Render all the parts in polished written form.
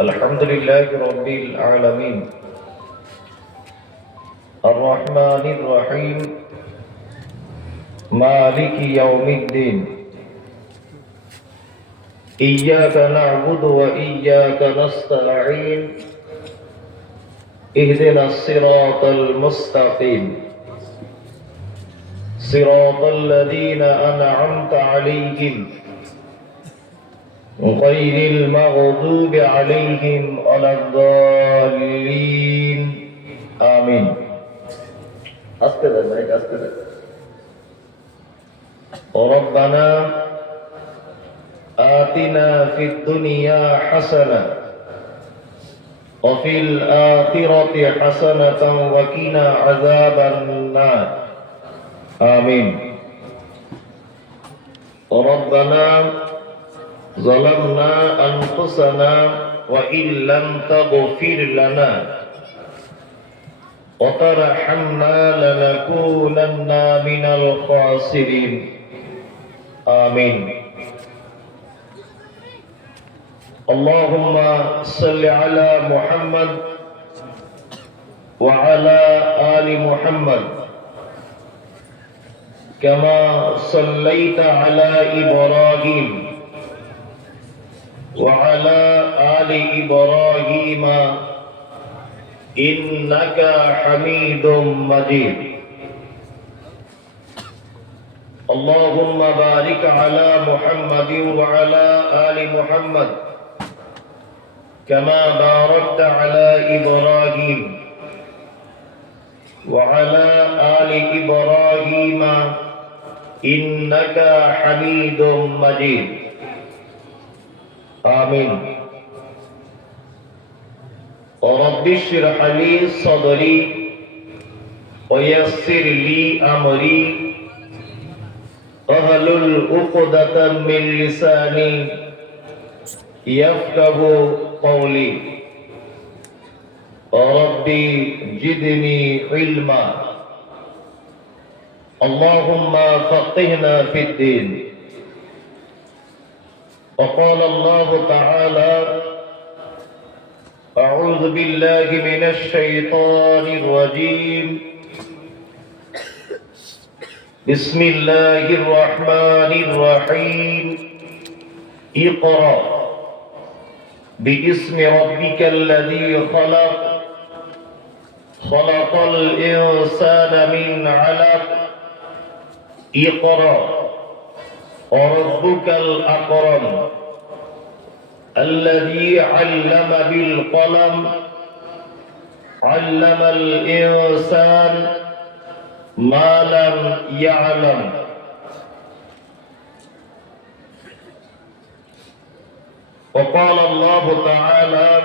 الحمد لله رب العالمين الرحمن الرحيم مالك يوم الدين إياك نعبد وإياك نستعين اهدنا الصراط المستقيم صراط الذين أنعمت عليهم غير المغضوب عليهم ولا الضالين آمين ربنا آتنا في الدنيا حسنة وفي الآخرة حسنة وقنا عذاب النار آمين ربنا ظلمنا أنفسنا وإن لم تغفر لنا وترحمنا لنكونن من الخاسرين آمين اللهم صل على محمد وعلى آل محمد كما صليت على إبراهيم وعلى آل إبراهيم إنك حميد مجيد اللهم بارك على محمد وعلى آل محمد كما باركت على إبراهيم وعلى آل إبراهيم إنك حميد مجيد آمين رب اشرح لي صدري ويسر لي أمري واحلل عقدة من لساني يفقه قولي ربي زدني علما اللهم فقهنا في الدين وقال الله تعالى أعوذ بالله من الشيطان الرجيم بسم الله الرحمن الرحيم اقرأ باسم ربك الذي خلق خلق الإنسان من علق اقرأ وربك الأكرم الذي علم بالقلم علم الإنسان ما لم يعلم وقال الله تعالى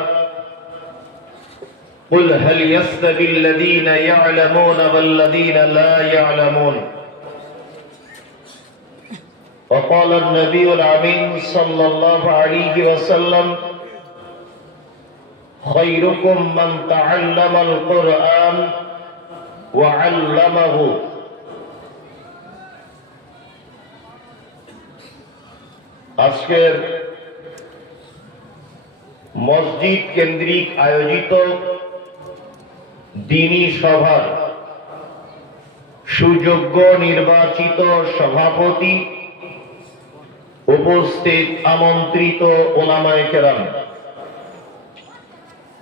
قل هل يستوي الذين يعلمون والذين لا يعلمون وقال النبي الأمين صلى الله عليه وسلم خيركم من تعلم القرآن وعلمه আজকের মসজিদ কেন্দ্রিক আয়োজিত দ্বীনি সভার সুযোগ্য নির্বাচিত সভাপতি উপস্থিত আমন্ত্রিত ওলামায়ে কেরাম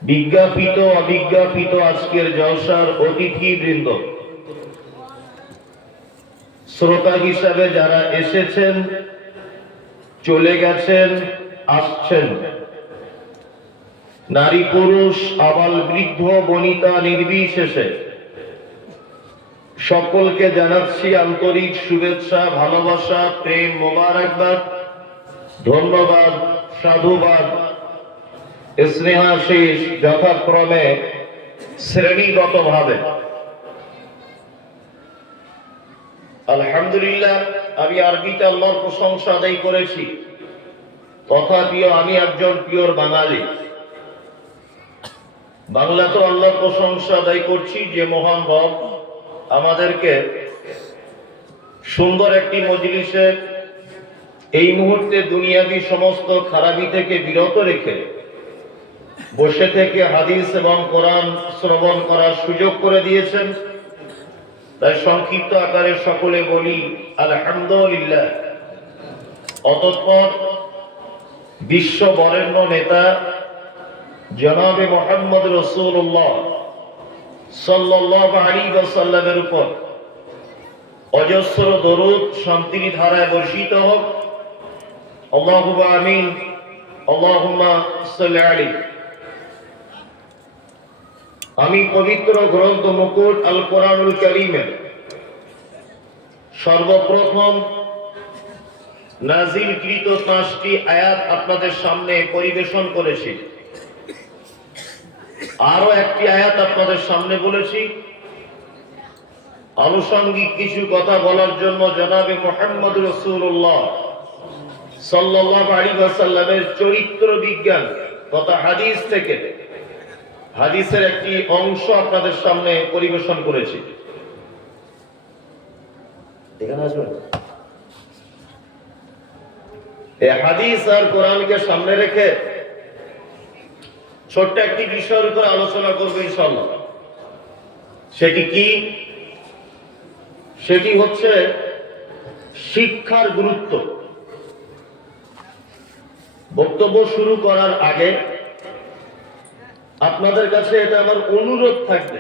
বিজ্ঞাপিত অবিজ্ঞাপিত আজকের জলসার অতিথিবৃন্দ শ্রোতা হিসাবে যারা এসেছেন চলে গেছেন আসছেন নারী পুরুষ আবাল বৃদ্ধ বনিতা নির্বিশেষে সকলকে জানাচ্ছি আন্তরিক শুভেচ্ছা ভালোবাসা প্রেম মোবারকবাদ ধন্যবাদ সাধুবাদ স্নেহাশিস যথাক্রমে শ্রেণীগতভাবে আলহামদুলিল্লাহ আমি আরবিতে আল্লাহর প্রশংসা আদায় করেছি তথাপিও আমি একজন পিওর বাঙালি বাংলাতে আল্লাহর প্রশংসা আদায় করছি যে মহান রব আমাদেরকে সুন্দর একটি মজলিসে এই মুহূর্তে দুনিয়াবি সমস্ত খারাপি থেকে বিরত রেখে বসে থেকে হাদিস এবং কোরআন শ্রবণ করার সুযোগ করে দিয়েছেন। তাই সংক্ষিপ্ত আকারে সকলে বলি আলহামদুলিল্লাহ। অতঃপর বিশ্ব বরেণ্য নেতা জনাবে মুহাম্মদ রাসূলুল্লাহ সাল্লাল্লাহু আলাইহি ওয়াসাল্লামের উপর অজস্র দরুদ শান্তির ধারায় বর্ষিত হোক। আল্লাহুম্মা আমিন, আল্লাহুম্মা সাল্লি আলাইহি। আমি পবিত্র গ্রন্থ মুকুট আল কোরআনুল কারীমের সর্বপ্রথম নাজিলকৃত 5টি আয়াত আপনাদের সামনে পরিবেশন করেছি। আরো একটি আয়াত আপনাদের সামনে বলেছি। আনুষঙ্গিক কিছু কথা বলার জন্য জনাবে মুহাম্মদ রাসূলুল্লাহ সাল্লাল্লাহু আলাইহি ওয়াসাল্লামের চরিত্র বিজ্ঞান তথা হাদিস থেকে হাদিসের একটি অংশ আপনাদের সামনে পরিবেশন করেছি। এখানে আসবেন। এই হাদিস আর কোরআনকে সামনে রেখে ছোট্ট একটি বিষয়ের উপর আলোচনা করব ইনশাআল্লাহ। সেটি কি? সেটি হচ্ছে শিক্ষার গুরুত্ব। বক্তব্য শুরু করার আগে আপনাদের কাছে এটা আমার অনুরোধ থাকবে,